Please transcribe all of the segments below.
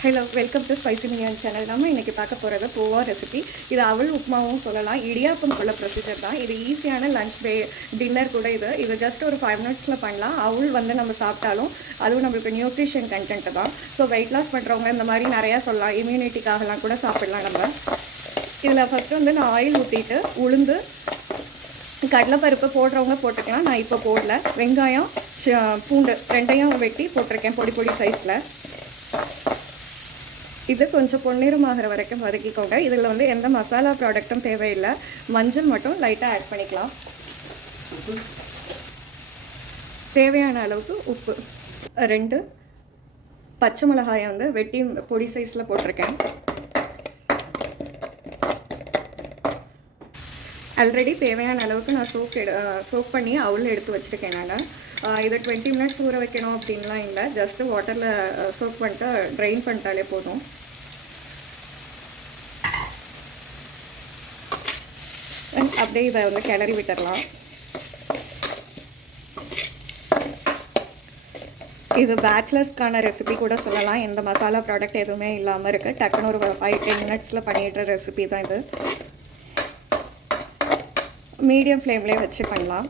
Hello, welcome to spicy minion channel. நம்ம இன்றைக்கி பார்க்க போகிறது போவா ரெசிபி. இது அவல் உப்புமாவும் சொல்லலாம், இடியாப்பம் உள்ள ப்ரொசீஜர் தான். இது ஈஸியான லஞ்ச் டின்னர் கூட. இது ஜஸ்ட் ஒரு 5 மினிட்ஸில் பண்ணலாம். அவல் நம்ம சாப்பிட்டாலும் அதுவும் நம்மளுக்கு நியூட்ரிஷன் கண்டென்ட் தான். ஸோ வெயிட் லாஸ் பண்ணுறவங்க இந்த மாதிரி நிறையா சொல்லலாம், இம்யூனிட்டிக்காகலாம் கூட சாப்பிடலாம். நம்ம இதில் ஃபஸ்ட்டு நான் ஆயில் ஊற்றிட்டு உளுந்து கடலைப்பருப்பு போடுறவங்க போட்டுக்கலாம். நான் இப்போ போடல. வெங்காயம் பூண்டு ரெண்டையும் வெட்டி போட்டிருக்கேன் பொடி பொடி சைஸில். இது கொஞ்சம் பொன்னிறமாகிற வரைக்கும் வதக்கிக்கோங்க. இதில் எந்த மசாலா ப்ராடக்ட்டும் தேவையில்லை. மஞ்சள் மட்டும் லைட்டாக ஆட் பண்ணிக்கலாம். தேவையான அளவுக்கு உப்பு. 2 பச்சை மிளகாயை வெட்டி பொடி சைஸில் போட்டிருக்கேன். ஆல்ரெடி தேவையான அளவுக்கு நான் சோக் பண்ணி அவள் எடுத்து வச்சுருக்கேன். நான் இதை 20 மினிட்ஸ் ஊற வைக்கணும் அப்படின்லாம் இல்லை. ஜஸ்ட்டு வாட்டரில் சோக் பண்ணிட்டு ட்ரைன் பண்ணிட்டாலே போதும். அப்படியே இதை கிளறி விட்டுடலாம். இது பேச்சுலர்ஸ்க்கான ரெசிபி கூட சொல்லலாம். எந்த மசாலா ப்ராடக்ட் எதுவுமே இல்லாமல் இருக்குது. டக்குன்னு ஒரு 5-10 மினிட்ஸில் பண்ணிடுற ரெசிபி தான் இது. மீடியம் ஃப்ளேம்லேயே வச்சு பண்ணலாம்.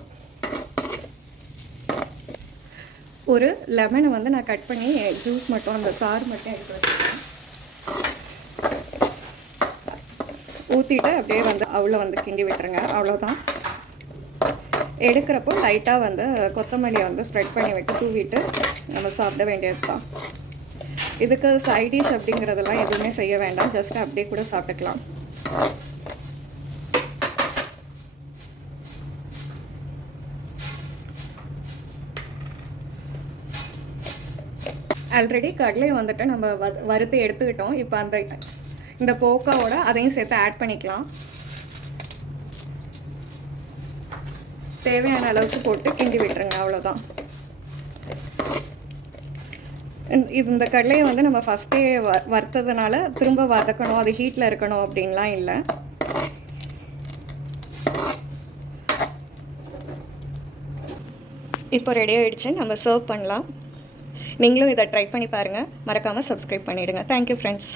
ஒரு லெமனை நான் கட் பண்ணி ஜூஸ் மட்டும் அந்த சாறு மட்டும் எடுத்து வச்சுருக்கேன். ஊற்றிட்டு அப்படியே அவ்வளோ கிண்டி விட்டுருங்க. அவ்வளோதான். எடுக்கிறப்போ லைட்டாக கொத்தமல்லியை ஸ்ப்ரெட் பண்ணி விட்டு தூவிட்டு நம்ம சாப்பிட வேண்டியது தான். இதுக்கு சைட் டிஷ் அப்படிங்கிறதெல்லாம் எதுவுமே செய்ய வேண்டாம். ஜஸ்ட் அப்படியே கூட சாப்பிட்டுக்கலாம். ஆல்ரெடி கடலையை நம்ம வறுத்து எடுத்துக்கிட்டோம். இப்போ இந்த போக்காவோட அதையும் சேர்த்து ஆட் பண்ணிக்கலாம். தேவையான அளவுக்கு போட்டு கிண்டி விட்டுருங்க. அவ்வளோதான். இந்த கடலையை நம்ம ஃபஸ்ட்டே வறுத்ததுனால திரும்ப வதக்கணும், அது ஹீட்டில் இருக்கணும் அப்படின்லாம் இல்லை. இப்போ ரெடி ஆகிடுச்சு. நம்ம சர்வ் பண்ணலாம். நீங்களும் இதை ட்ரை பண்ணி பாருங்கள். மறக்காமல் சப்ஸ்கிரைப் பண்ணிவிடுங்க. Thank you friends.